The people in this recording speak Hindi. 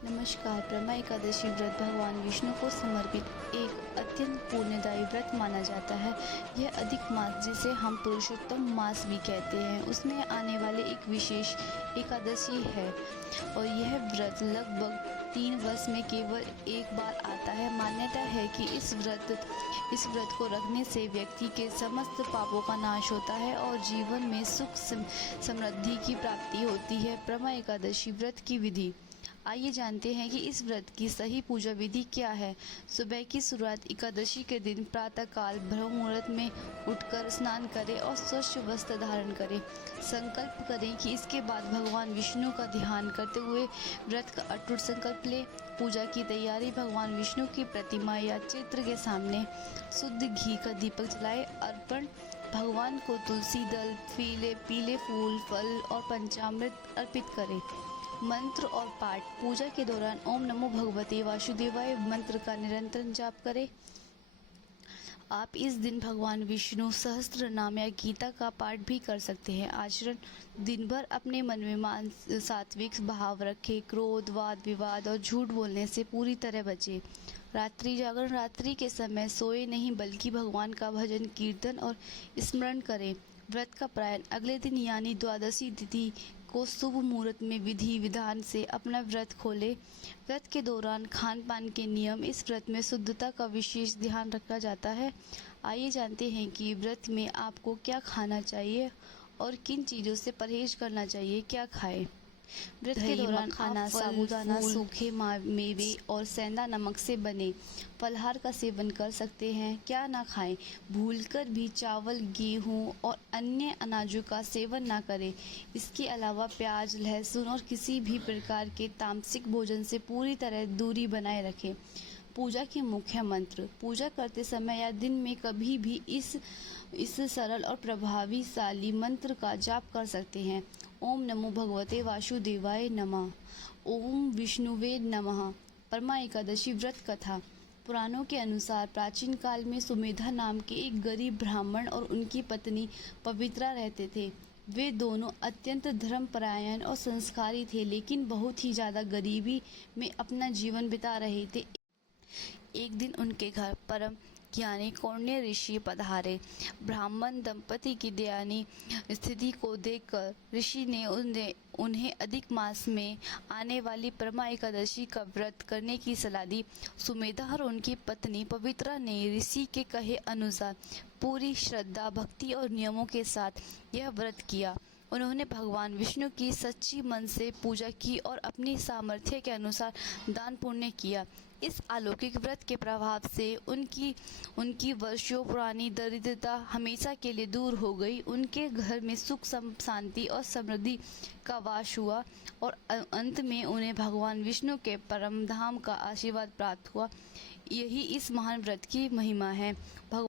नमस्कार। ब्रह्मा एकादशी व्रत भगवान विष्णु को समर्पित एक अत्यंत पुण्यदायी व्रत माना जाता है। यह अधिक मास, जिसे हम पुरुषोत्तम मास भी कहते हैं, उसमें आने वाले एक विशेष एकादशी है और यह व्रत लगभग 3 वर्ष में केवल एक बार आता है। मान्यता है कि इस व्रत को रखने से व्यक्ति के समस्त पापों का नाश होता है और जीवन में सुख समृद्धि की प्राप्ति होती है। ब्रह्मा एकादशी व्रत की विधि। आइए जानते हैं कि इस व्रत की सही पूजा विधि क्या है। सुबह की शुरुआत एकादशी के दिन प्रातःकाल ब्रह्म मुहूर्त में उठकर स्नान करें और स्वच्छ वस्त्र धारण करें। संकल्प करें कि इसके बाद भगवान विष्णु का ध्यान करते हुए व्रत का अटूट संकल्प लें। पूजा की तैयारी। भगवान विष्णु की प्रतिमा या चित्र के सामने शुद्ध घी का दीपक जलाएं। अर्पण। भगवान को तुलसी दल, पीले फूल, फल और पंचामृत अर्पित करें। मंत्र और पाठ। पूजा के दौरान ओम नमो भगवते वासुदेवाय मंत्र का निरंतर जाप करें। आप इस दिन भगवान विष्णु सहस्त्र नाम या गीता का पाठ भी कर सकते हैं। आचरण। दिन भर अपने मन में सात्विक भाव रखें। क्रोध, वाद विवाद और झूठ बोलने से पूरी तरह बचें। रात्रि जागरण। रात्रि के समय सोए नहीं बल्कि भगवान का भजन, कीर्तन और स्मरण करें। व्रत का प्रायण। अगले दिन यानी द्वादशी तिथि को शुभ मुहूर्त में विधि विधान से अपना व्रत खोलें। व्रत के दौरान खान पान के नियम। इस व्रत में शुद्धता का विशेष ध्यान रखा जाता है। आइए जानते हैं कि व्रत में आपको क्या खाना चाहिए और किन चीज़ों से परहेज करना चाहिए। क्या खाएं। व्रत के दौरान खाना साबूदाना, सूखे मेवे और सेंधा नमक से बने फलहार का सेवन कर सकते हैं। क्या ना खाएं। भूलकर भी चावल, गेहूं और अन्य अनाजों का सेवन ना करें। इसके अलावा प्याज, लहसुन और किसी भी प्रकार के तामसिक भोजन से पूरी तरह दूरी बनाए रखें। पूजा के मुख्य मंत्र। पूजा करते समय या दिन में कभी भी इस सरल और प्रभावशाली मंत्र का जाप कर सकते हैं। ओम नमो भगवते वासुदेवाय नमः। ओम विष्णुवे नमः। ब्रह्मा एकादशी व्रत कथा। पुराणों के अनुसार प्राचीन काल में सुमेधा नाम के एक गरीब ब्राह्मण और उनकी पत्नी पवित्रा रहते थे। वे दोनों अत्यंत धर्मपरायण और संस्कारी थे, लेकिन बहुत ही ज़्यादा गरीबी में अपना जीवन बिता रहे थे। एक दिन उनके घर परम ज्ञानी कौंडिन्य ऋषि पधारे। ब्राह्मण दंपति की दयनीय स्थिति को देखकर ऋषि ने उन्हें अधिक मास में आने वाली ब्रह्मा एकादशी का व्रत करने की सलाह दी। सुमेधा और उनकी पत्नी पवित्रा ने ऋषि के कहे अनुसार पूरी श्रद्धा, भक्ति और नियमों के साथ यह व्रत किया। उन्होंने भगवान विष्णु की सच्ची मन से पूजा की और अपनी सामर्थ्य के अनुसार दान पुण्य किया। इस अलौकिक व्रत के प्रभाव से उनकी वर्षों पुरानी दरिद्रता हमेशा के लिए दूर हो गई। उनके घर में सुख, शांति और समृद्धि का वास हुआ और अंत में उन्हें भगवान विष्णु के परम धाम का आशीर्वाद प्राप्त हुआ। यही इस महान व्रत की महिमा है।